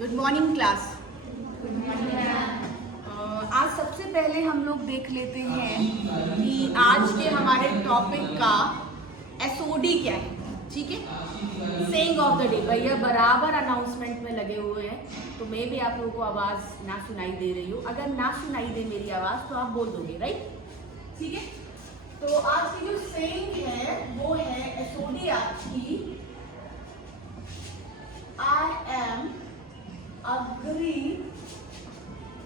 Good morning class. आज सबसे पहले हम लोग देख लेते हैं कि आज के हमारे टॉपिक का एसओडी क्या है। ठीक है, सेइंग ऑफ द डे। भैया बराबर अनाउंसमेंट में लगे हुए हैं, तो मैं भी आप लोगों को आवाज़ ना सुनाई दे रही हूँ। अगर ना सुनाई दे मेरी आवाज़ तो आप बोल दोगे, राइट? ठीक है, तो आज की जो सेइंग है वो है एसओडी आज की, I am agree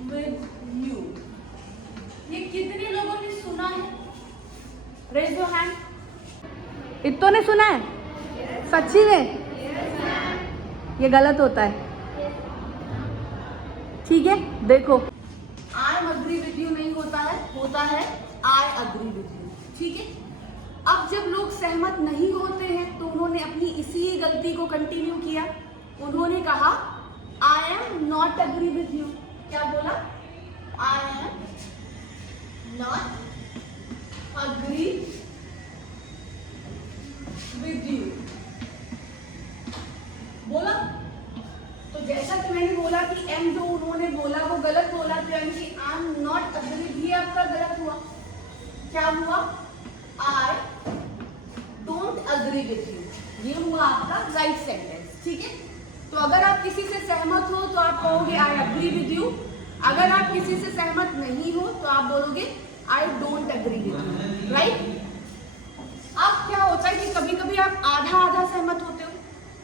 with you. ये कितने लोगों ने सुना है? Raise your hand. इतनों ने सुना है? सच्ची में? ये गलत होता है। ठीक है, देखो, I am agree with you नहीं होता है, होता है आई अग्री विद यू। ठीक है, अब जब लोग सहमत नहीं होते हैं तो उन्होंने अपनी इसी गलती को कंटिन्यू किया। उन्होंने कहा I am not agree with you. क्या बोला? I am not agree with you बोला। तो जैसा कि मैंने बोला कि एम जो उन्होंने बोला वो गलत बोला, तो यानी कि आई एम नॉट अग्री भी आपका गलत हुआ। क्या हुआ? I don't agree with you, ये हुआ आपका राइट सेंटेंस। ठीक है, तो अगर आप किसी से सहमत हो तो आप कहोगे आई अग्री विद यू। अगर आप किसी से सहमत नहीं हो तो आप बोलोगे I don't agree with you, right? अब क्या होता है कि कभी कभी आप आधा आधा सहमत होते हो,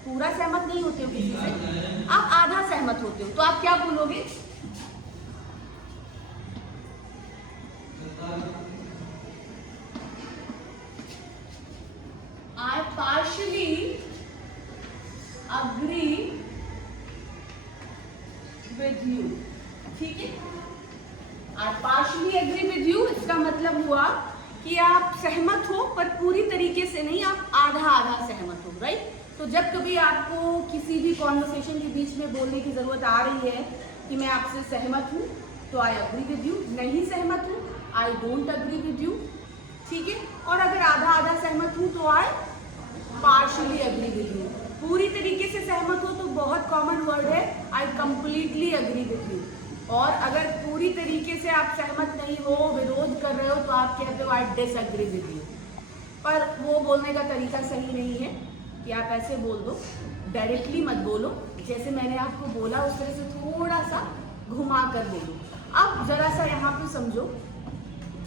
पूरा सहमत नहीं होते हो किसी से, आप आधा सहमत होते हो, तो आप क्या बोलोगे? आई पार्शियली अग्री विद यू। ठीक है, आई पार्शियली एग्री विद यू, इसका मतलब हुआ कि आप सहमत हो पर पूरी तरीके से नहीं, आप आधा आधा सहमत हो, राइट? तो जब कभी आपको किसी भी कॉन्वर्सेशन के बीच में बोलने की जरूरत आ रही है कि मैं आपसे सहमत हूँ, तो आई अग्री विद यू। नहीं सहमत हूँ, I don't agree with you. ठीक है, और अगर आधा आधा सहमत हूँ तो आई पार्शियली एग्री विद यू। पूरी तरीके से सहमत हो तो बहुत कॉमन वर्ड है I completely agree with you. और अगर पूरी तरीके से आप सहमत नहीं हो, विरोध कर रहे हो, तो आप कहते हो आई डिसएग्री विद यू। पर वो बोलने का तरीका सही नहीं है कि आप ऐसे बोल दो, डायरेक्टली मत बोलो। जैसे मैंने आपको बोला उस तरह से थोड़ा सा घुमा कर बोलो। अब जरा सा यहाँ पे समझो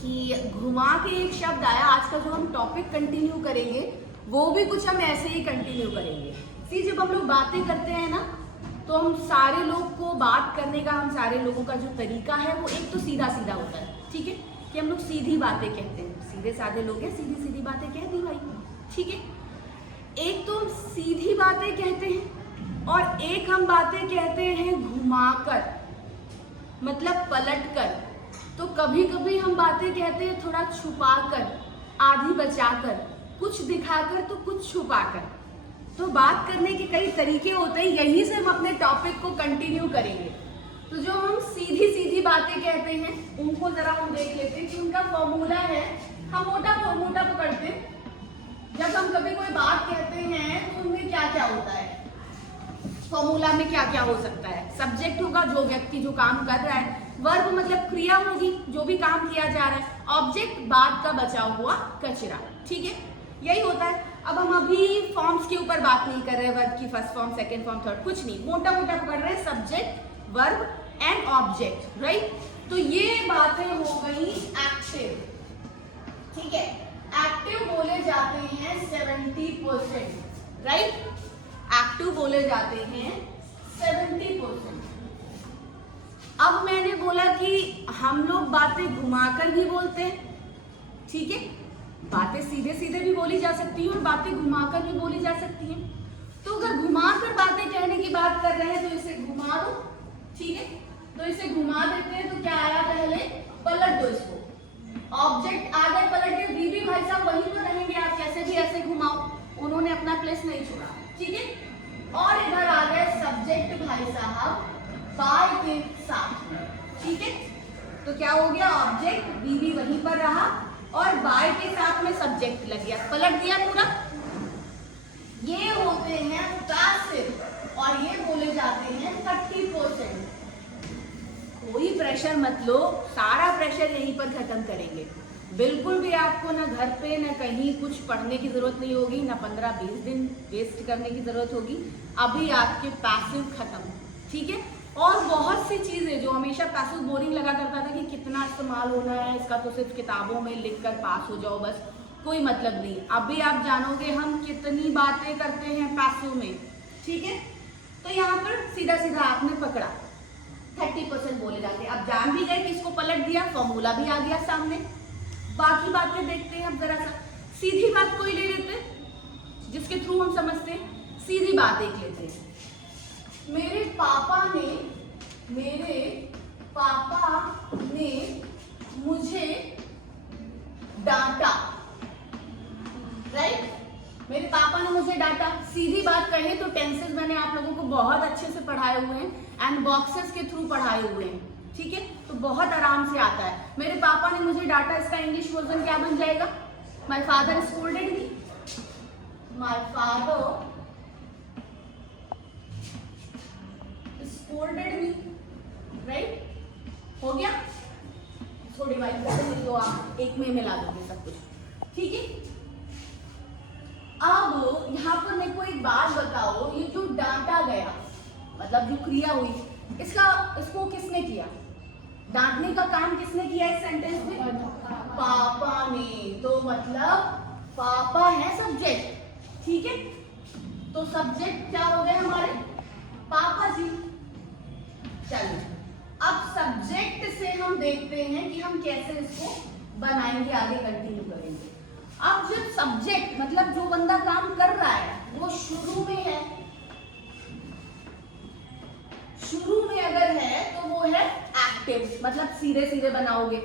कि घुमा के एक शब्द आया। आज का जो हम टॉपिक कंटिन्यू करेंगे वो भी कुछ हम ऐसे ही कंटिन्यू करेंगे। सी, जब हम लोग बातें करते हैं ना, तो हम सारे लोग को बात करने का, हम सारे लोगों का जो तरीका है वो एक तो सीधा सीधा होता है। ठीक है, कि हम लोग सीधी बातें कहते हैं, सीधे साधे लोग हैं, सीधी सीधी बातें कह दी भाई। ठीक है, एक तो हम सीधी बातें कहते हैं और एक हम बातें कहते हैं घुमाकर, मतलब पलटकर। तो कभी कभी हम बातें कहते हैं थोड़ा छुपाकर, आधी बचाकर, कुछ दिखाकर तो कुछ छुपाकर। तो बात करने के कई तरीके होते हैं, यहीं से हम अपने टॉपिक को कंटिन्यू करेंगे। तो जो हम सीधी सीधी बातें कहते हैं उनको जरा हम देख लेते हैं कि उनका फॉर्मूला है। हम मोटा फॉर्मूला पकड़ते हैं। जब हम कभी कोई बात कहते हैं तो उनमें क्या क्या होता है, फॉर्मूला में क्या क्या हो सकता है? सब्जेक्ट होगा, जो व्यक्ति जो काम कर रहा है। वर्ब मतलब क्रिया होगी, जो भी काम किया जा रहा है। ऑब्जेक्ट बाद का बचा हुआ कचरा। ठीक है, यही होता है। अब हम अभी फॉर्म्स के ऊपर बात नहीं कर रहे, वर्ब की first form, second form, third, कुछ नहीं, मोटा मोटा पकड़ रहे हैं subject, verb and object, right? तो ये बातें हो गई एक्टिव। ठीक है, एक्टिव बोले जाते हैं 70%, राइट? एक्टिव बोले जाते हैं 70%। अब मैंने बोला कि हम लोग बातें घुमाकर भी बोलते हैं। ठीक है, बातें सीधे सीधे भी बोली जा सकती है और बातें घुमाकर भी बोली जा सकती हैं। तो अगर घुमाकर बातें कहने की बात कर रहे हैं तो इसे घुमा दो। ठीक है, तो इसे घुमा देते हैं। तो क्या आया? पहले पलट दो इसको। ऑब्जेक्ट आ गए, पलट गए। बीबी भाई साहब वहीं पर रहेंगे, आप कैसे भी ऐसे घुमाओ, उन्होंने अपना प्लेस नहीं छोड़ा। ठीक है, और इधर आ गए सब्जेक्ट भाई साहब बाय के साथ में। ठीक है, तो क्या हो गया? ऑब्जेक्ट बीबी वहीं पर रहा और बाय के साथ में सब्जेक्ट लग गया, पलट दिया पूरा। ये होते हैं पैसिव और ये बोले जाते हैं 30 प्रेशर मत लो, सारा प्रेशर यहीं पर खत्म करेंगे। बिल्कुल भी आपको ना घर पे ना कहीं कुछ पढ़ने की जरूरत नहीं होगी, ना 15-20 दिन वेस्ट करने की जरूरत होगी। अभी आपके पैसिव खत्म, ठीक है। और बहुत सी चीजें जो हमेशा पैसिव बोरिंग लगा करता था कि कितना इस्तेमाल होना है इसका, तो सिर्फ किताबों में लिख कर पास हो जाओ बस, कोई मतलब नहीं। अभी आप जानोगे हम कितनी बातें करते हैं पैसिव में, ठीक है। तो यहाँ पर सीधा सीधा आपने पकड़ा 30% बोले जाते, अब जान भी गए कि इसको पलट दिया, फॉर्मूला भी आ गया सामने। बाकी बातें देखते हैं अब जरा सा, सीधी बात कोई ले लेते हैं जिसके थ्रू हम समझते हैं, सीधी बात देख लेते हैं। मेरे पापा ने मुझे डांटा, राइट। मेरे पापा ने मुझे डांटा, सीधी बात कहे तो टेंसेस मैंने आप लोगों को बहुत अच्छे से पढ़ाए हुए हैं एंड बॉक्सेस के थ्रू पढ़ाए हुए हैं, ठीक है। तो बहुत आराम से आता है। मेरे पापा ने मुझे डांटा, इसका इंग्लिश वर्जन क्या बन जाएगा? My father scolded me, my father scolded me, right. हो गया। इसको डिवाइड करके तो आप एक में मिला दोगे सब कुछ, ठीक है। अब यहाँ पर मेरे को एक बात बताओ, ये जो डांटा गया मतलब जो क्रिया हुई, इसको किसने किया? डांटने का काम किसने किया इस सेंटेंस में? पापा ने। तो मतलब पापा है सब्जेक्ट, ठीक है। तो सब्जेक्ट क्या हो गए हमारे? पापा जी। चलिए अब सब्जेक्ट से हम देखते हैं कि हम कैसे इसको बनाएंगे, आगे कंटिन्यू करेंगे। अब जब सब्जेक्ट मतलब जो बंदा काम कर रहा है वो शुरू में है, शुरू में अगर है तो वो है एक्टिव, मतलब सीधे सीधे बनाओगे।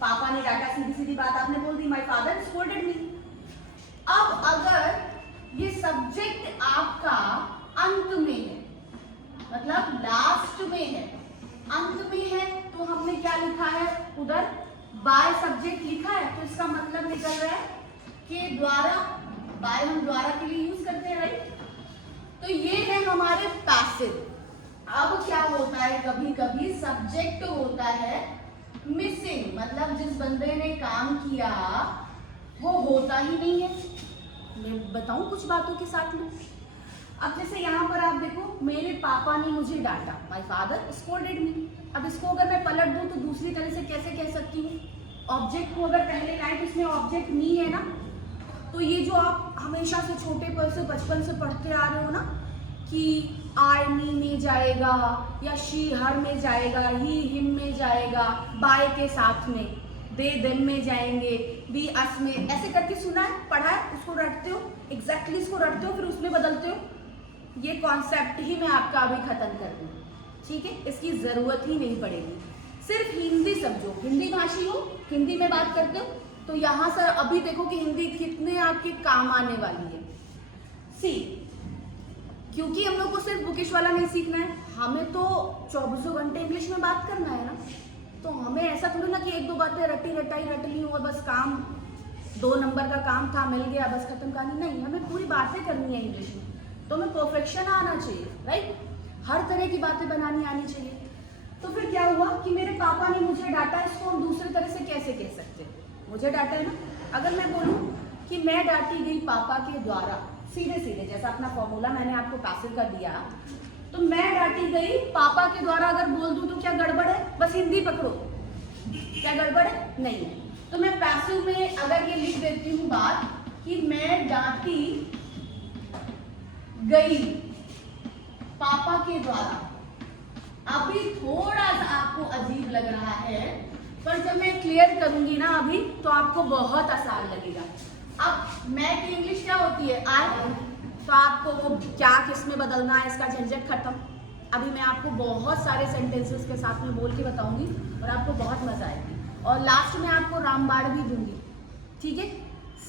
पापा ने डांटा, सीधी सीधी बात आपने बोल दी, माय फादर स्कोल्डेड मी। अब अगर ये सब्जेक्ट आपका अंत में है, मतलब लास्ट में है, अंत में है, तो हमने क्या लिखा है उधर? बाय सब्जेक्ट लिखा है, तो इसका मतलब निकल रहा है कि द्वारा। बाय हम द्वारा के लिए यूज करते हैं, राइट। तो ये है हमारे पैसिव। अब क्या होता है, कभी कभी सब्जेक्ट होता है मिसिंग, मतलब जिस बंदे ने काम किया वो होता ही नहीं है। मैं बताऊं कुछ बातों के साथ में। अब जैसे यहाँ पर आप देखो, मेरे पापा ने मुझे डांटा, माय फादर स्कोल्डेड मी। अब इसको अगर मैं पलट दूं तो दूसरी तरह से कैसे कह सकती हूँ? ऑब्जेक्ट को अगर पहले लाइन इसमें ऑब्जेक्ट मी है ना, तो ये जो आप हमेशा से छोटे पर से बचपन से पढ़ते आ रहे हो ना कि आई मी में जाएगा, या शी हर में जाएगा, ही हिम में जाएगा, बाय के साथ में, दे देम में जाएंगे, वी अस में, ऐसे करके सुना है, पढ़ा है, उसको रटते हो, एग्जैक्टली इसको रटते हो, फिर उसमें बदलते हो। ये कॉन्सेप्ट ही मैं आपका अभी खत्म कर दूँ, ठीक है। इसकी जरूरत ही नहीं पड़ेगी। सिर्फ हिंदी समझो, हिंदी भाषी हो, हिंदी में बात करते हो, तो यहाँ से अभी देखो कि हिंदी कितने आपके काम आने वाली है। सी, क्योंकि हम लोग को सिर्फ बुकिश वाला नहीं सीखना है, हमें तो 24 घंटे इंग्लिश में बात करना है ना। तो हमें ऐसा थोड़ी ना कि एक दो बातें रटी रटाई रट ली हो, बस काम 2 नंबर का काम था, मिल गया, बस खत्म कहानी। नहीं, हमें पूरी बातें करनी है इंग्लिश में, तो हमें परफेक्शन आना चाहिए, राइट। हर तरह की बातें बनानी आनी चाहिए। तो फिर क्या हुआ कि मेरे पापा ने मुझे डांटा, इसको हम दूसरी तरह से कैसे कह सकते हैं? मुझे डांटा है ना, अगर मैं बोलूं कि मैं डांटी गई पापा के द्वारा, सीधे सीधे जैसा अपना फॉर्मूला मैंने आपको पैसिव का दिया, तो मैं डांटी गई पापा के द्वारा अगर बोल दूं तो क्या गड़बड़ है? बस हिंदी पकड़ो, क्या गड़बड़ है? नहीं है। तो मैं पैसिव में अगर ये लिख देती हूँ बात कि मैं डांटी गई पापा के द्वारा, अभी थोड़ा सा आपको अजीब लग रहा है, पर जब मैं क्लियर करूंगी ना अभी, तो आपको बहुत आसान लगेगा। अब मैं की इंग्लिश क्या होती है? आई। तो आपको वो क्या किस में बदलना है, इसका झंझट खत्म। अभी मैं आपको बहुत सारे सेंटेंसेस के साथ में बोल के बताऊंगी और आपको बहुत मजा आएगी। और लास्ट में आपको रामबाण भी दूंगी, ठीक है,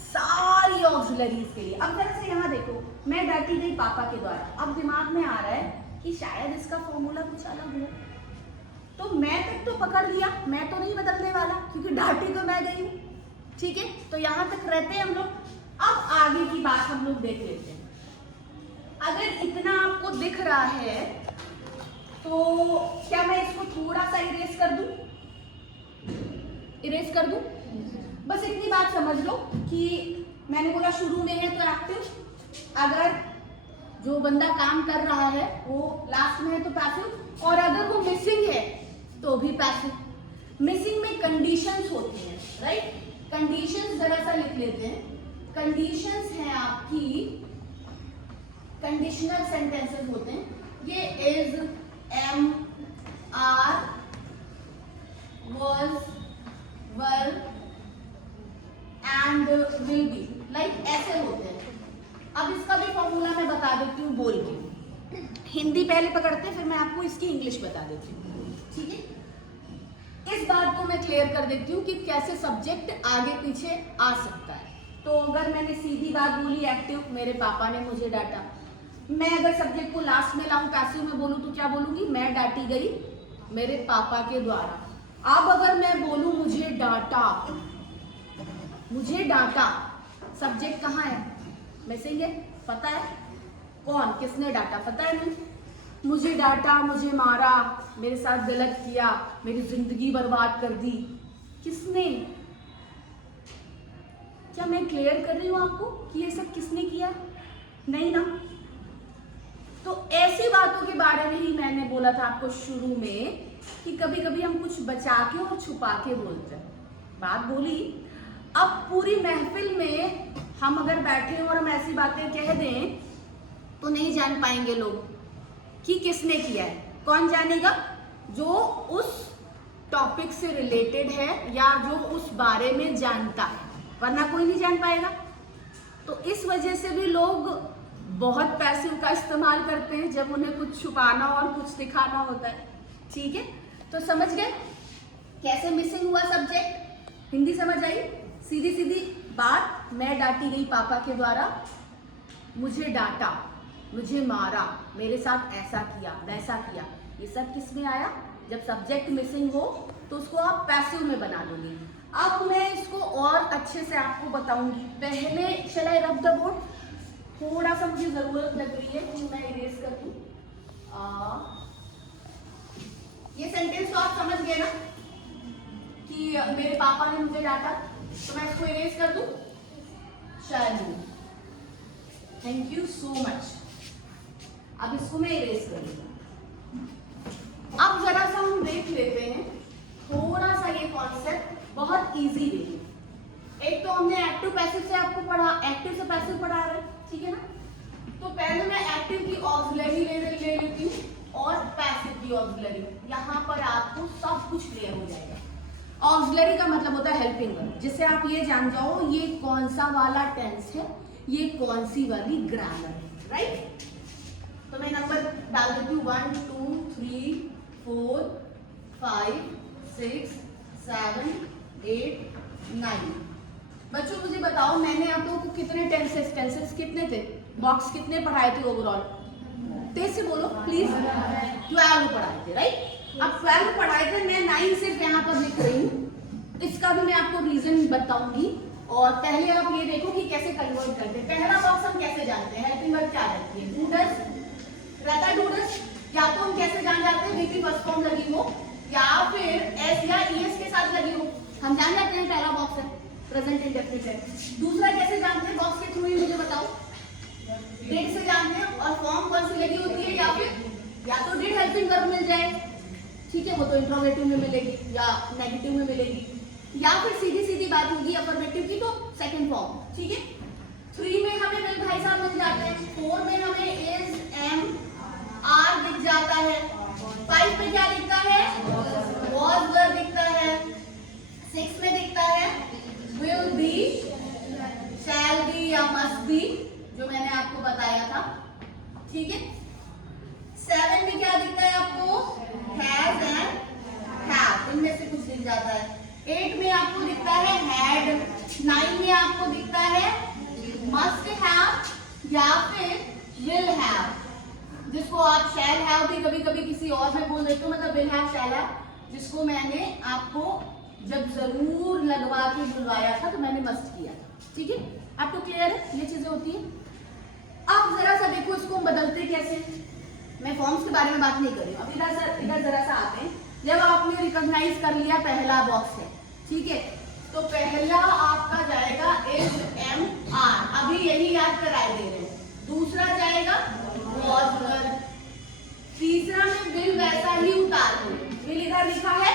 सारी ऑक्सिलरीज के लिए। अब जरा से यहाँ देखो, मैं डांटी गई पापा के द्वारा। अब दिमाग में आ रहा है कि शायद इसका फॉर्मूला कुछ अलग हो, तो मैं तक तो पकड़ लिया, मैं तो नहीं बदलने वाला क्योंकि डांटी तो मैं गई हूँ, ठीक है। तो यहाँ तक रहते हैं हम लोग। अब आगे की बात हम लोग देख लेते हैं। अगर इतना आपको दिख रहा है तो क्या मैं इसको थोड़ा सा इरेज कर दूं? इरेज कर दूं? बस इतनी बात समझ लो कि मैंने बोला शुरू में है तो एक्टिव, अगर जो बंदा काम कर रहा है वो लास्ट में है तो पैसिव, और अगर वो मिसिंग है तो भी पैसिव। मिसिंग में कंडीशंस होती हैं, राइट? कंडीशंस जरा सा लिख लेते हैं। कंडीशंस हैं आपकी, कंडीशनल सेंटेंसेस होते हैं। ये is, am, are, was, were and will be, like ऐसे होते हैं। अब इसका भी फॉर्मूला मैं बता देती हूँ बोल के। हिंदी पहले पकड़ते हैं, फिर मैं आपको इसकी इंग्लिश बता देती हूँ, ठीक है? इस बात को मैं क्लियर कर देती हूँ कि कैसे सब्जेक्ट आगे पीछे आ सकता है। तो अगर मैंने सीधी बात बोली एक्टिव, मेरे पापा ने मुझे डांटा। मैं अगर सब्जेक्ट को लास्ट में लाऊं, पैसिव में बोलूं तो क्या बोलूंगी? मैं डांटी गई मेरे पापा के द्वारा। अब अगर मैं बोलूं मुझे डांटा, मुझे डांटा, सब्जेक्ट कहाँ है? मिसिंग है, पता है कौन, किसने डांटा, पता है नहीं? मुझे डांटा, मुझे मारा, मेरे साथ गलत किया, मेरी जिंदगी बर्बाद कर दी, किसने? क्या मैं क्लियर कर रही हूँ आपको कि ये सब किसने किया? नहीं ना? तो ऐसी बातों के बारे में ही मैंने बोला था आपको शुरू में कि कभी कभी हम कुछ बचा के और छुपा के बोलते हैं। बात बोली। अब पूरी महफिल में हम अगर बैठे और हम ऐसी बातें कह दें तो नहीं जान पाएंगे लोग कि किसने किया है। कौन जानेगा? जो उस टॉपिक से रिलेटेड है या जो उस बारे में जानता है, वरना कोई नहीं जान पाएगा। तो इस वजह से भी लोग बहुत पैसिव का इस्तेमाल करते हैं जब उन्हें कुछ छुपाना और कुछ दिखाना होता है, ठीक है? तो समझ गए कैसे मिसिंग हुआ सब्जेक्ट? हिंदी समझ आई? सीधी सीधी बात, मैं डांटी गई पापा के द्वारा, मुझे डांटा, मुझे मारा, मेरे साथ ऐसा किया, वैसा किया, ये सब किस में आया? जब सब्जेक्ट मिसिंग हो तो उसको आप पैसिव में बना दोगे। अब मैं इसको और अच्छे से आपको बताऊंगी। पहले शैल आई रब द बोर्ड? थोड़ा सा मुझे जरूरत लग रही है कि मैं इरेज कर दूं। ये सेंटेंस तो आप समझ गए ना कि मेरे पापा ने मुझे डांटा, तो मैं इसको इरेज कर दूं? चलिए, थैंक यू सो मच। अब इसको मैं इरेज कर दूंगा। अब जरा सा हम देख लेते हैं थोड़ा सा ये कॉन्सेप्ट बहुत इजी वे। एक तो हमने एक्टिव पैसिव से आपको पढ़ा, एक्टिव से पैसिव पढ़ा रहे, ठीक है ना? तो पहले मैं एक्टिव की ऑक्सिलरी ले लेती हूँ और पैसिव की ऑक्सिलरी। यहाँ पर आपको सब कुछ क्लियर हो जाएगा। ऑक्सिलरी का मतलब होता है हेल्पिंग वर्ब, जिससे आप ये जान जाओ ये कौन सा वाला टेंस है, ये कौन सी वाली ग्रामर है, राइट? तो मैं नंबर डाल देती हूँ 1 2 3 4 5 6 7 8 9। बच्चों मुझे बताओ, मैंने आप लोगों को कितने टेंसेस कितने थे, बॉक्स कितने पढ़ाए थे ओवरऑल? तेज से बोलो प्लीज। 12 पढ़ाए थे, राइट? अब 12 पढ़ाए थे, मैं 9 सिर्फ यहाँ पर लिख रही हूँ। इसका भी मैं आपको रीजन बताऊंगी। और पहले आप ये देखो कि कैसे कन्वर्ट करते हैं। पहला बॉक्स हम कैसे जानते हैं? हेल्पिंग वर्ब क्या रहती है? डूडस रहता है, डूडस। या तो हम कैसे जान जाते हैं? वीपी फर्स्ट फॉर्म लगी हो या फिर एस या ईएस के साथ लगी हो, हम जान जाते हैं पहला बॉक्स है प्रेजेंट इंडेफिनिट है। दूसरा कैसे जानते हैं? बॉक्स के थ्रू ही मुझे बताओ। डिड से जानते हैं, और फॉर्म कौन सी लगी होती है? या तो डिड हेल्पिंग वर्ब मिल जाए, ठीक है, वो तो इंट्रोगेटिव में मिलेगी या नेगेटिव में मिलेगी, या फिर सीधी सीधी बात होगी अफर्मेटिव की तो सेकंड फॉर्म, ठीक है। 3 में हमें विल भाई साहब मिल जाते हैं, 4 में हमें इज एम आर दिख जाता है, 5 में क्या दिखता है? was were दिखता है, 6 में दिखता है will be, shall be या must be, जो मैंने आपको बताया था, ठीक है। 7 में क्या दिखता है आपको? has and have, इनमें से कुछ दिख जाता है। 8 में आपको दिखता है had, 9 में आपको दिखता है must have या फिर will have, जिसको आप shall have भी कभी कभी किसी और में बोल देते हो, मतलब will have shall have, जिसको मैंने आपको जब जरूर लगवा के बुलवाया था तो मैंने मस्ट किया था, ठीक है। आपको क्लियर है ये चीजें होती है। अब जरा सा देखो इसको हम बदलते कैसे। मैं फॉर्म्स के बारे में बात नहीं कर रही हूँ। अब इधर जरा सा आते हैं। जब आपने रिकॉग्नाइज कर लिया पहला बॉक्स है, ठीक है, तो पहला आपका जाएगा SMR, अभी यही याद कराए दे रहे हैं। दूसरा जाएगा was were। तीसरा में विल वैसा ही उतार दो, विल इधर लिखा है,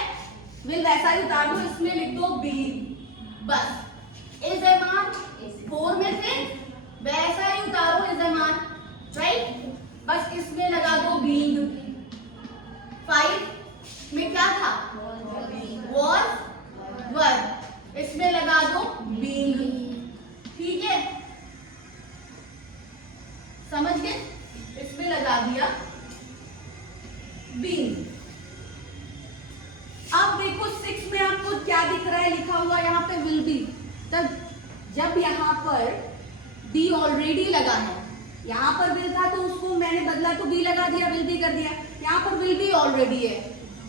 विल वैसा ही उतार दो, इसमें लिख दो बीइंग, बस। SMR 4 में थे, वैसा ही उतारो SMR, राइट, बस इसमें लगा दो बीइंग। 5 में क्या था, was were, इसमें लगा दो बीइंग, ठीक है, समझ गए, इसमें लगा दिया बीइंग। अब देखो 6 में आपको क्या दिख रहा है, लिखा हुआ यहाँ पे विल बी। तब जब यहाँ पर बी ऑलरेडी लगा है, यहाँ पर विल था तो उसको मैंने बदला तो बी लगा दिया, विल बी कर दिया। यहाँ पर विल बी ऑलरेडी है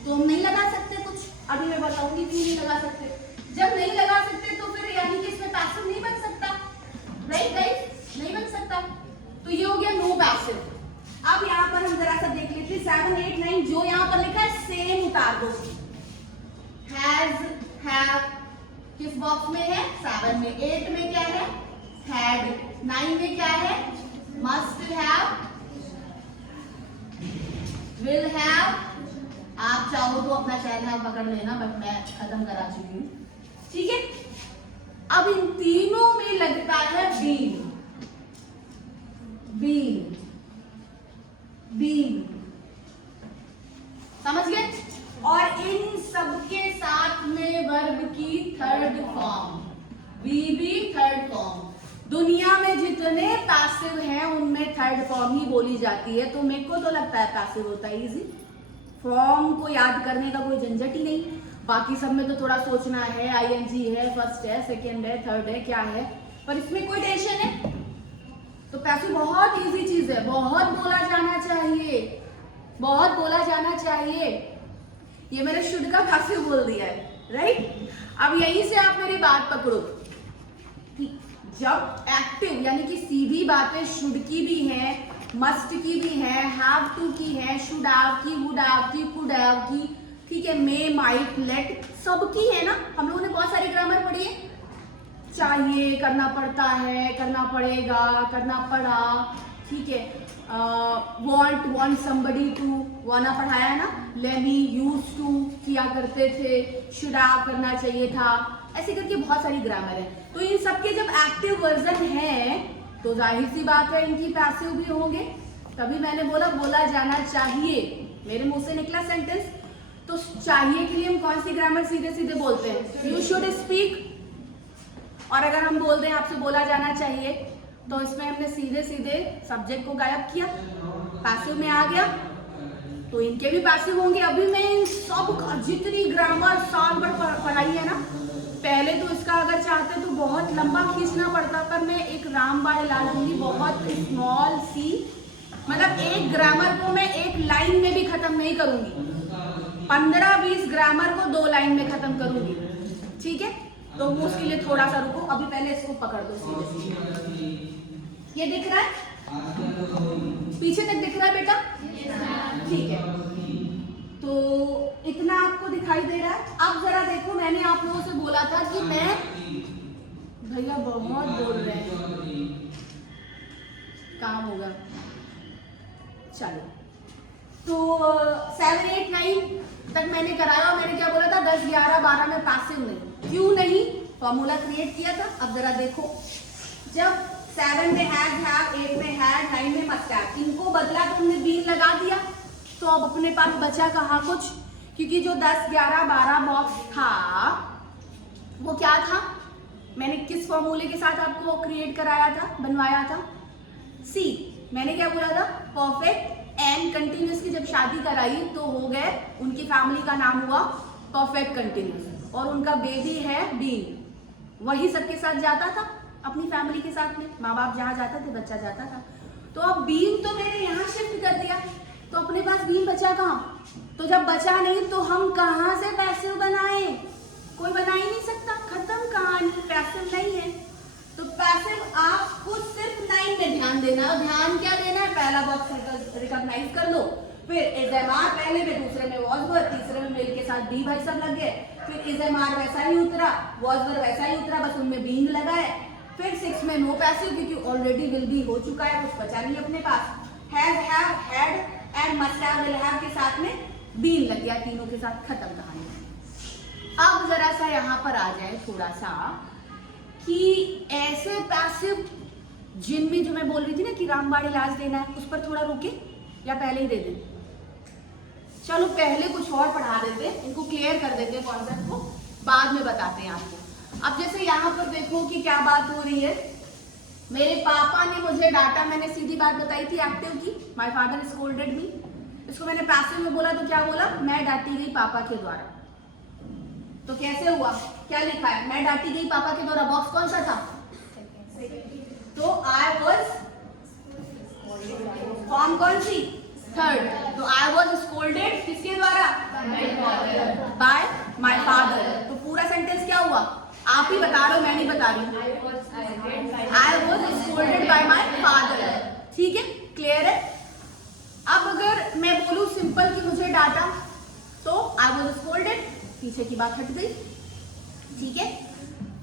तो हम नहीं लगा सकते कुछ, अभी मैं बताऊंगी क्यों नहीं लगा सकते। जब नहीं लगा सकते तो फिर यानी कि इसमें पैसिव नहीं बन सकता, राइट, नहीं बन सकता, तो ये हो गया नो पैसिव। अब यहाँ पर हम जरा सा देख लेते हैं 7, 8, 9, जो यहाँ पर लिखा है सेम उतार दो। हैज, हैव किस बॉक्स में है, 7 में। 8 में क्या है, हैड। 9 में क्या है, मस्ट हैव, विल हैव। आप चाहो तो अपना शैल हैव पकड़ लेना, बट मैं खत्म करा चुकी हूँ, ठीक है। अब इन तीनों में लगता है बीइंग, बीइंग, बीइंग, समझ गए। और इन सबके साथ में वर्ब की third form, be third form. दुनिया में जितने पैसिव हैं उनमें थर्ड फॉर्म ही बोली जाती है, तो मेरे को तो लगता है पैसिव होता है इजी, फॉर्म को याद करने का कोई झंझट ही नहीं। बाकी सब में तो थोड़ा सोचना है, ING है, फर्स्ट है, सेकेंड है, थर्ड है, क्या है, पर इसमें कोई टेंशन है। तो पैसिव बहुत इजी चीज है, बहुत बोला जाना चाहिए, बहुत बोला जाना चाहिए। ये मैंने शुड का पैसिव बोल दिया है, राइट। अब यहीं से आप मेरी बात पकड़ो, जब एक्टिव यानी कि सीधी बातें शुड की भी है, मस्ट की भी है, हैव टू की है, शुड हैव की, वुड हैव की, कुड हैव की, ठीक है, मे, माइट, लेट, सबकी है ना। हम लोगों ने बहुत सारी ग्रामर पढ़ी है, चाहिए, करना पड़ता है, करना पड़ेगा, करना पड़ा, ठीक है, want somebody to, वाना पढ़ाया है ना, लेमी, used to किया करते थे, should have करना चाहिए था, ऐसे करके बहुत सारी ग्रामर है। तो इन सबके जब एक्टिव वर्जन है तो जाहिर सी बात है इनकी पैसिव भी होंगे, तभी मैंने बोला जाना चाहिए, मेरे मुंह से निकला सेंटेंस। तो चाहिए के लिए हम कौन सी ग्रामर सीधे सीधे बोलते हैं, यू शुड स्पीक। और अगर हम बोल दें आपसे बोला जाना चाहिए, तो इसमें हमने सीधे सीधे सब्जेक्ट को गायब किया, पैसिव में आ गया, तो इनके भी पैसिव होंगे। अभी मैं इन सब का जितनी ग्रामर साल भर पढ़ाई है ना, पहले तो इसका अगर चाहते तो बहुत लंबा खींचना पड़ता, पर मैं एक रामबाण ला दूंगी, बहुत स्मॉल सी, मतलब एक ग्रामर को मैं एक लाइन में भी खत्म नहीं करूंगी, 15-20 ग्रामर को 2 लाइन में खत्म करूंगी, ठीक है। तो वो उसके लिए थोड़ा सा रुको, अभी पहले इसको पकड़ दो सीधे। ये दिख रहा है, पीछे तक दिख रहा है बेटा, ठीक है, तो इतना आपको दिखाई दे रहा है। अब जरा देखो, मैंने आप लोगों से बोला था कि मैं, भैया बहुत बोल रहे हैं, काम होगा, चलो। तो 7, 8, 9 तक मैंने कराया, और मैंने क्या बोला था, 10, 11, 12 में पैसिव नहीं, क्यों नहीं, फॉर्मूला क्रिएट किया था। अब जरा देखो, जब 7 में हैज, हैव, 8 में हैड, 9 में मस्ट हैव, इनको बदला तो हमने बीन लगा दिया, तो अब अपने पास बचा कहाँ कुछ, क्योंकि जो 10, 11, 12 बॉक्स था वो क्या था, मैंने किस फॉर्मूले के साथ आपको क्रिएट कराया था, बनवाया था, सी। मैंने क्या बोला था, परफेक्ट एंड कंटिन्यूस की जब शादी कराई तो हो गए, उनकी फैमिली का नाम हुआ परफेक्ट कंटिन्यूस, और उनका बेबी है बीन, वही सबके साथ जाता था, अपनी फैमिली के साथ में, माँ बाप जहाँ जाते थे बच्चा जाता था। तो अब बीन तो मैंने यहाँ शिफ्ट कर दिया, तो अपने पास बीन बचा कहाँ, तो जब बचा नहीं तो हम कहाँ से पैसिव बनाए, कोई बना ही नहीं सकता, खत्म कहानी, पैसिव नहीं है। तो पैसिव आपको सिर्फ 9 में ध्यान देना, ध्यान क्या देना है, पहला बॉक्स रिकॉग्नाइज कर लो, फिर इज एम आर पहले में, दूसरे में वॉज वर, तीसरे में मेल के साथ बी भाई सब लग गए, फिर इज एम आर वैसा ही उतरा, वॉज वर वैसा ही उतरा, बस उनमें बीइंग लगा है। फिर 6 में नो पैसिव क्योंकि ऑलरेडी विल बी हो चुका है, कुछ बचा नहीं अपने पास। Has, have, had and must have, will have के साथ में बीइंग लग गया, तीनों के साथ खत्म कहानी। अब जरा सा यहाँ पर आ जाए थोड़ा सा कि ऐसे पैसिव जिनमें जो मैं बोल रही थी ना कि रामबाड़ी लाज देना है, उस पर थोड़ा रुके या पहले ही दे दें? चलो पहले कुछ और पढ़ा देते हैं, इनको क्लियर कर देते हैं कॉन्सेप्ट को, बाद में बताते हैं आपको। अब जैसे यहाँ पर देखो कि क्या बात हो रही है, मेरे पापा ने मुझे डांटा, मैंने सीधी बात बताई थी एक्टिव की, माय फादर स्कोल्डेड मी। इसको मैंने पैसिव में बोला तो क्या बोला, मैं डांटी गई पापा के द्वारा। तो कैसे हुआ, क्या लिखा है, मैं डांटी गई पापा के द्वारा, बॉक्स कौन सा था, तो आई वॉज, फॉर्म कौन सी, थर्ड, तो आई वॉज स्कोल्डेड किसके द्वारा, बाय माई फादर। तो पूरा सेंटेंस क्या हुआ, आप ही बता रहे हो, मैं नहीं बता रही हूँ, I was scolded bye my father. ठीक है, क्लियर है। अब अगर मैं बोलूं सिंपल कि मुझे डांटा, तो आई वॉज स्कोल्डेड, पीछे की बात हट गई। ठीक है,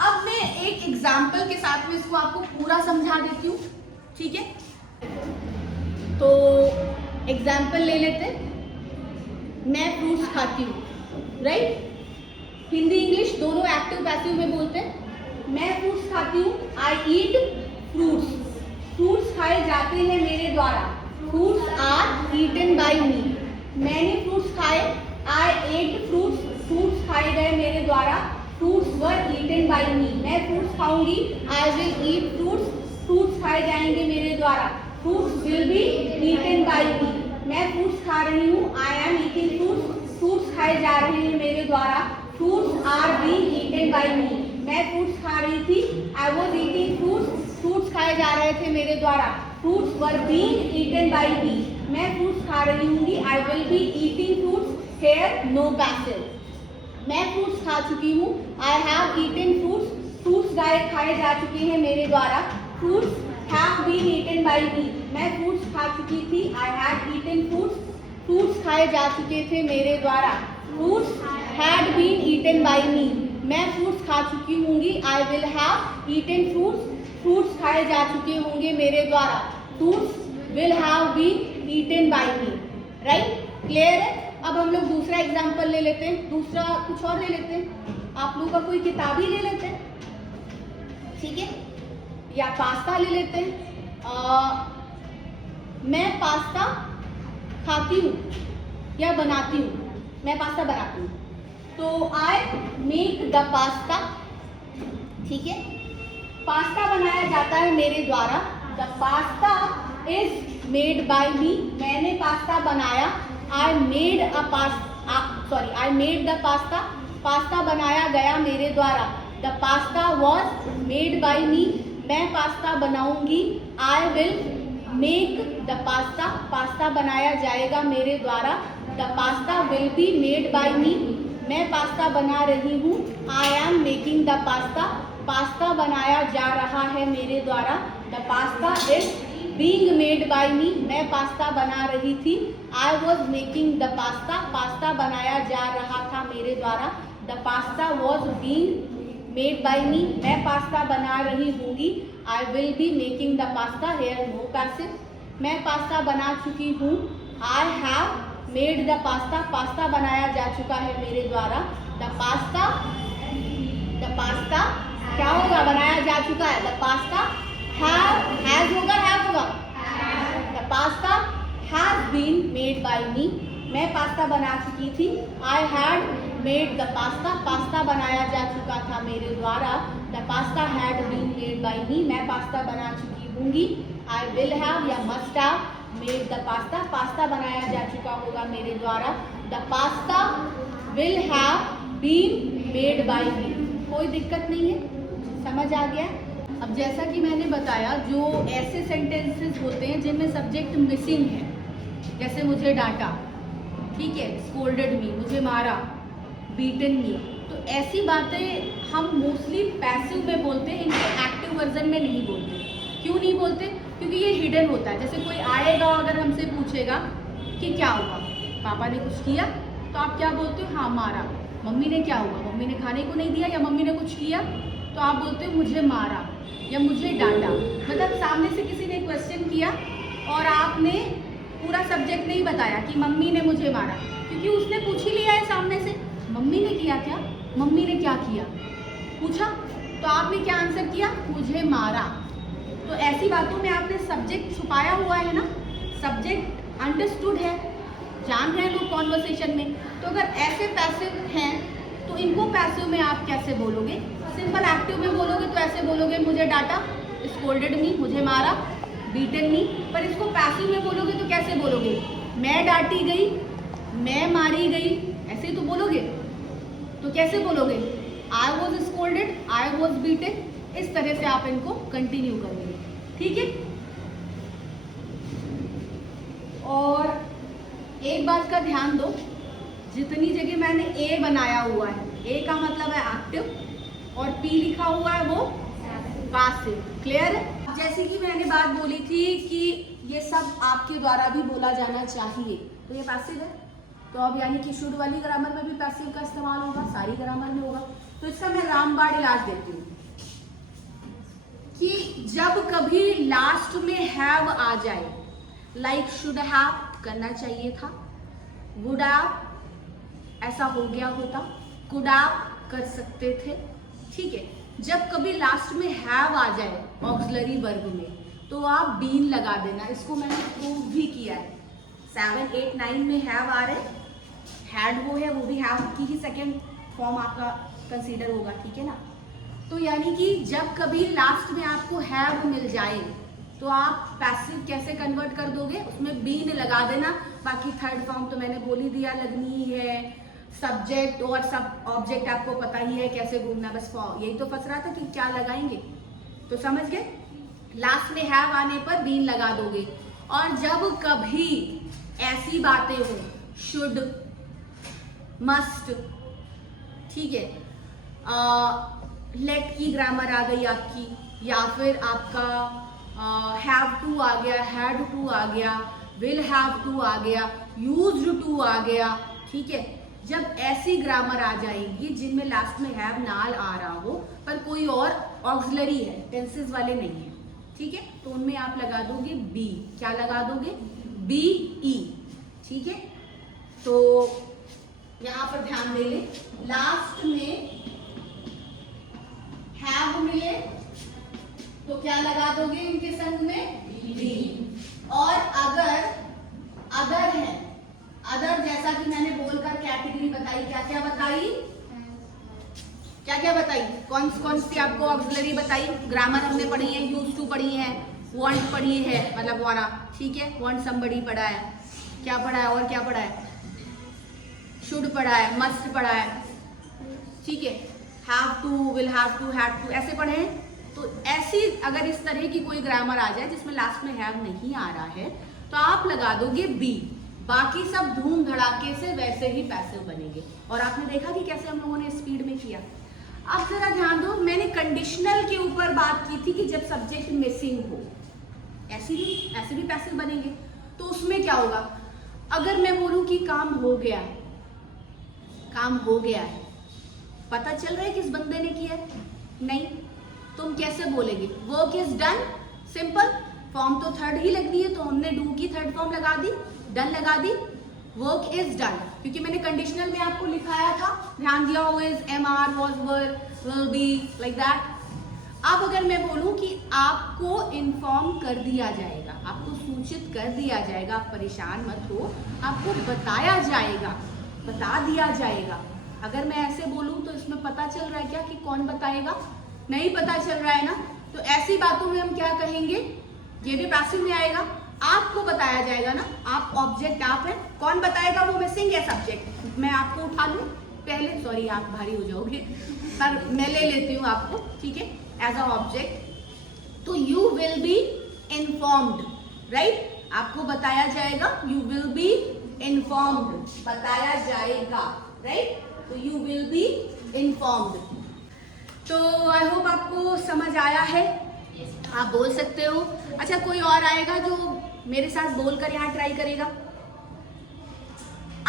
अब मैं एक एग्जाम्पल के साथ में इसको आपको पूरा समझा देती हूँ। ठीक है, तो एग्जाम्पल ले लेते, मैं फ्रूट्स खाती हूँ, राइट, हिंदी इंग्लिश दोनों एक्टिव पैसिव में बोलते हैं। मैं फ्रूट्स खाती हूँ, आई ईट फ्रूट्स, फ्रूट्स खाए जाते हैं मेरे द्वारा, fruits are eaten by me. मैंने फ्रूट्स खाए, आई एट फ्रूट्स, फ्रूट्स खाए गए मेरे द्वारा, fruits were eaten by me. मैं फ्रूट्स खाऊंगी, I will eat fruits, fruits खाए जाएंगे मेरे द्वारा, fruits will be eaten by me. मैं फ्रूट्स खा रही हूँ, I am eating fruits, fruits खाए जा रहे हैं मेरे द्वारा, fruits are being eaten by me. मैं फ्रूट्स खा रही थी, I was eating fruits, fruits खाए जा रहे थे मेरे द्वारा, fruits were being eaten by me. मैं फ्रूट्स खा रही हूँगी, I will be eating fruits, here no passive. मैं फ्रूट्स खा चुकी हूँ, I have eaten fruits, fruits खाए जा चुके हैं मेरे द्वारा, fruits have been eaten by me. मैं फ्रूट्स खा चुकी थी, I had eaten fruits, fruits खाए जा चुके थे मेरे द्वारा, fruits had been eaten by me. मैं फ्रूट्स खा चुकी होंगी, I will have eaten fruits, fruits खाए जा चुके होंगे मेरे द्वारा, fruits will have been eaten by me. Right, clear है। अब हम लोग दूसरा एग्जाम्पल ले लेते हैं, दूसरा कुछ और ले लेते हैं, आप लोगों का कोई किताब ही ले लेते हैं, ठीक है, या पास्ता ले लेते हैं। मैं पास्ता खाती हूँ या बनाती हूँ, मैं पास्ता बनाती हूँ, तो आई मेक द पास्ता। ठीक है, पास्ता बनाया जाता है मेरे द्वारा, the pasta is made by me. मैंने पास्ता बनाया, I made I made the pasta, pasta बनाया गया मेरे द्वारा, the pasta was made by me. मैं पास्ता बनाऊंगी, I will make the pasta, pasta बनाया जाएगा मेरे द्वारा, the pasta will be made by me. मैं पास्ता बना रही हूँ, I am making the pasta, pasta बनाया जा रहा है मेरे द्वारा, the pasta is being made by me. मैं पास्ता बना रही थी, I was making the pasta, pasta बनाया जा रहा था मेरे द्वारा, the pasta was being made by me. मैं पास्ता बना रही होंगी, I will be making the pasta, here no passive. मैं पास्ता बना चुकी हूँ, I have made the pasta, pasta बनाया जा चुका है मेरे द्वारा, द पास्ता क्या होगा, बनाया जा चुका है, द पास्ता हैज होगा, हैव होगा, the pasta has been made by me. मैं पास्ता बना चुकी थी, I had made the pasta, pasta बनाया जा चुका था मेरे द्वारा, the pasta had been made by me. मैं पास्ता बना चुकी होंगी, आई विल हैव या must have made the pasta, pasta बनाया जा चुका होगा मेरे द्वारा, the pasta will have been made by मी। कोई दिक्कत नहीं है, समझ आ गया। अब जैसा कि मैंने बताया, जो ऐसे सेंटेंसेस होते हैं जिनमें सब्जेक्ट मिसिंग है, जैसे मुझे डांटा, ठीक है, स्कोल्डेड मी, मुझे मारा, बीटन मी, तो ऐसी बातें हम मोस्टली पैसिव में बोलते हैं, इनके एक्टिव वर्जन में नहीं बोलते। क्यों नहीं बोलते? क्योंकि ये हिडन होता है। जैसे कोई आएगा और आपसे पूछेगा कि क्या हुआ, पापा ने कुछ किया, तो आप क्या बोलते हो? हाँ मारा। मम्मी ने क्या हुआ? मम्मी ने खाने को नहीं दिया या मम्मी ने कुछ किया, तो आप बोलते हो मुझे मारा या मुझे डांटा। मतलब सामने से किसी ने क्वेश्चन किया और आपने पूरा सब्जेक्ट नहीं बताया कि मम्मी ने मुझे मारा, क्योंकि उसने पूछ ही लिया है सामने से, मम्मी ने किया क्या, मम्मी ने क्या किया, पूछा, तो आपने क्या आंसर किया? मुझे मारा। तो ऐसी बातों में आपने सब्जेक्ट छुपाया हुआ है ना, सब्जेक्ट अंडरस्टूड है, जान रहे हैं लोग कॉन्वर्सेशन में। तो अगर ऐसे पैसिव हैं तो इनको पैसिव में आप कैसे बोलोगे? सिंपल एक्टिव में बोलोगे तो ऐसे बोलोगे मुझे डांटा, स्कोल्डेड मी, मुझे मारा, बीटन मी। पर इसको पैसिव में बोलोगे तो कैसे बोलोगे? मैं डांटी गई, मैं मारी गई, ऐसे ही तो बोलोगे। तो कैसे बोलोगे? I was scolded, I was beaten. इस तरह से आप इनको कंटिन्यू करोगे, ठीक है। और एक बात का ध्यान दो, जितनी जगह मैंने ए बनाया हुआ है, ए का मतलब है एक्टिव और पी लिखा हुआ है वो पैसिव। क्लियर है? जैसे कि मैंने बात बोली थी कि ये सब आपके द्वारा भी बोला जाना चाहिए, तो ये पैसिव है। तो अब यानी कि शुड वाली ग्रामर में भी पैसिव का इस्तेमाल होगा, सारी ग्रामर में होगा। तो इसका मैं रामबाण इलाज देती हूँ कि जब कभी लास्ट में हैव आ जाए, लाइक शुड हैव करना चाहिए था, वुड हैव ऐसा हो गया होता, कुड हैव कर सकते थे, ठीक है। जब कभी लास्ट में हैव आ जाए ऑक्सिलरी वर्ब में, तो आप बीन लगा देना। इसको मैंने प्रूव भी किया है। 7, 8, 9 में हैव आ रहे, हैड वो है, वो भी हैव की ही सेकेंड फॉर्म आपका कंसीडर होगा, ठीक है ना। तो यानी कि जब कभी लास्ट में आपको हैव मिल जाए तो आप पैसिव कैसे कन्वर्ट कर दोगे? उसमें बीन लगा देना। बाकी थर्ड फॉर्म तो मैंने बोल ही दिया, लगनी है। सब्जेक्ट और सब ऑब्जेक्ट आपको पता ही है कैसे घूमना, बस यही तो फंस रहा था कि क्या लगाएंगे। तो समझ गए, लास्ट में हैव आने पर बीन लगा दोगे। और जब कभी ऐसी बातें हो, शुड, मस्ट, ठीक है, लेट की ग्रामर आ गई आपकी, या फिर आपका हैव टू आ गया, हैड टू आ गया, विल हैव टू आ गया, यूज्ड टू आ गया, ठीक है। जब ऐसी ग्रामर आ जाएगी जिनमें लास्ट में हैव ना आ रहा हो पर कोई और ऑक्सिलरी है, टेंसेस वाले नहीं है, ठीक है, तो उनमें आप लगा दोगे बी। क्या लगा दोगे? बी ई, ठीक है। तो यहां पर ध्यान दे ले, लास्ट में हैव मिले तो क्या लगा दोगे इनके संग में? बी। और अगर अदर है, अदर जैसा कि मैंने बोलकर कैटेगरी बताई, क्या क्या बताई, क्या क्या बताई, कौन कौन सी आपको ऑक्सिलरी बताई, ग्रामर हमने पढ़ी है, यूज टू पढ़ी है, वांट पढ़ी है, मतलब वाला, ठीक है, वांट समबडी पढ़ा है, क्या पढ़ा है और क्या पढ़ा है, शुड पढ़ा है, मस्ट पढ़ा है, ठीक है, have to, will have to, had to, ऐसे पढ़े हैं। तो ऐसी अगर इस तरह की कोई ग्रामर आ जाए जिसमें लास्ट में हैव नहीं आ रहा है तो आप लगा दोगे बी। बाकी सब धूम धड़ाके से वैसे ही पैसिव बनेंगे। और आपने देखा कि कैसे हम लोगों ने स्पीड में किया। अब जरा ध्यान दो, मैंने कंडीशनल के ऊपर बात की थी कि जब सब्जेक्ट मिसिंग हो ऐसे भी पैसिव बनेंगे। तो उसमें क्या होगा, अगर मैं बोलूं कि काम हो गया, काम हो गया है, पता चल रहा है किस बंदे ने किया है? नहीं, तुम कैसे बोलेंगे? Work is done, simple, form तो थर्ड ही लगनी है, तो हमने डू की थर्ड फॉर्म लगा दी, डन लगा दी, वर्क इज डन, क्योंकि मैंने कंडीशनल में आपको लिखाया था, ध्यान दिया हो, is, am are, was, were, will be, like that. अब अगर मैं बोलूं कि आपको इन्फॉर्म कर दिया जाएगा, आपको सूचित कर दिया जाएगा, आप परेशान मत हो, आपको बताया जाएगा, बता दिया जाएगा। अगर मैं ऐसे बोलूं तो इसमें पता चल रहा है क्या कि कौन बताएगा? नहीं पता चल रहा है ना। तो ऐसी बातों में हम क्या कहेंगे, ये भी पैसिव में आएगा, आपको बताया जाएगा ना, आप ऑब्जेक्ट आप है, कौन बताएगा? वो मिसिंग है सब्जेक्ट। मैं आपको उठा लूं पहले, सॉरी आप भारी हो जाओगे, पर मैं ले लेती हूँ आपको, ठीक है, एज अ ऑब्जेक्ट। तो you will be informed, right, आपको बताया जाएगा, यू विल बी इन्फॉर्म्ड, बताया जाएगा, राइट, तो यू विल बी इन्फॉर्म्ड। तो आई होप आपको समझ आया है, आप बोल सकते हो। अच्छा, कोई और आएगा जो मेरे साथ बोलकर यहाँ ट्राई करेगा?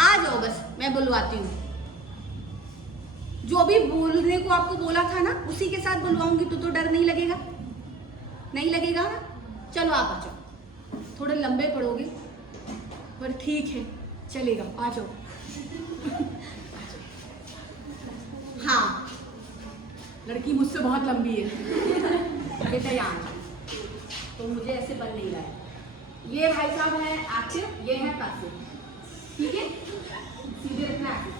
आ जाओ, बस मैं बुलवाती हूँ। जो भी बोलने को आपको बोला था ना, उसी के साथ बुलवाऊंगी तो डर नहीं लगेगा? नहीं लगेगा ना? चलो आप आ जाओ। थोड़े लंबे पड़ोगे पर ठीक है, चलेगा, आ जाओ। हाँ, लड़की मुझसे बहुत लंबी है। बेटा यहाँ तो मुझे ऐसे बन नहीं रहा है। ये भाई साहब है एक्टिव, ये है पैसिव, ठीक है? सीधे रखना है।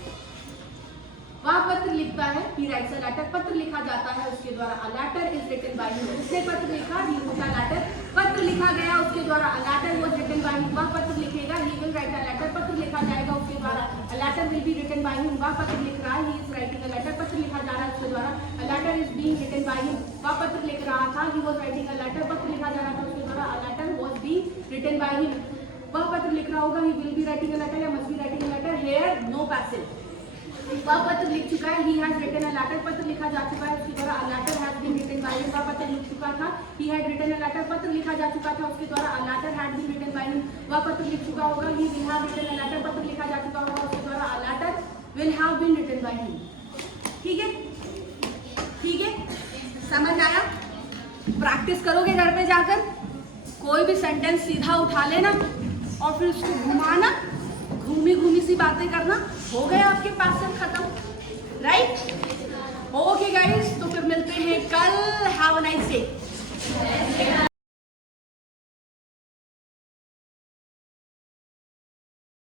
वह पत्र लिखता है, he writes a letter, पत्र लिखा जाता है उसके द्वारा। a letter is written by him, उसने पत्र लिखा, he wrote a letter, पत्र लिखा गया उसके द्वारा। a letter was written by him, वह पत्र लिखेगा, he will write a letter, पत्र लिखा जाएगा उसके द्वारा। a letter will be written by him, वह पत्र लिख रहा है, he is writing a letter, पत्र लिखा जा रहा है उसके द्वारा। a letter is being written by him, वह पत्र लिख रहा था, he was writing a letter, पत्र लिखा जा रहा था उसके द्वारा। a letter was being written by him, वह पत्र लिख रहा होगा, he will be writing a letter या must be writing a letter। here no passive, वह पत्र लिख चुका है, he has written a letter, पत्र लिखा जा चुका है उसके द्वारा। a letter has been written by him, वह पत्र लिख चुका था, he had written a letter, पत्र लिखा जा चुका था उसके द्वारा। a letter had been written by him, वह पत्र लिख चुका होगा, he will have written a letter, पत्र लिखा जा चुका होगा उसके द्वारा। a letter will have been written by him। ठीक है, ठीक है, समझ आया? प्रैक्टिस करोगे घर पे जाकर, कोई भी सेंटेंस सीधा उठा लेना और फिर उसको घुमाना, घूमी घूमी सी बातें करना, हो गया आपके पास सब खत्म, राइट? ओके गाइस, तो फिर मिलते हैं कल। Have a nice day.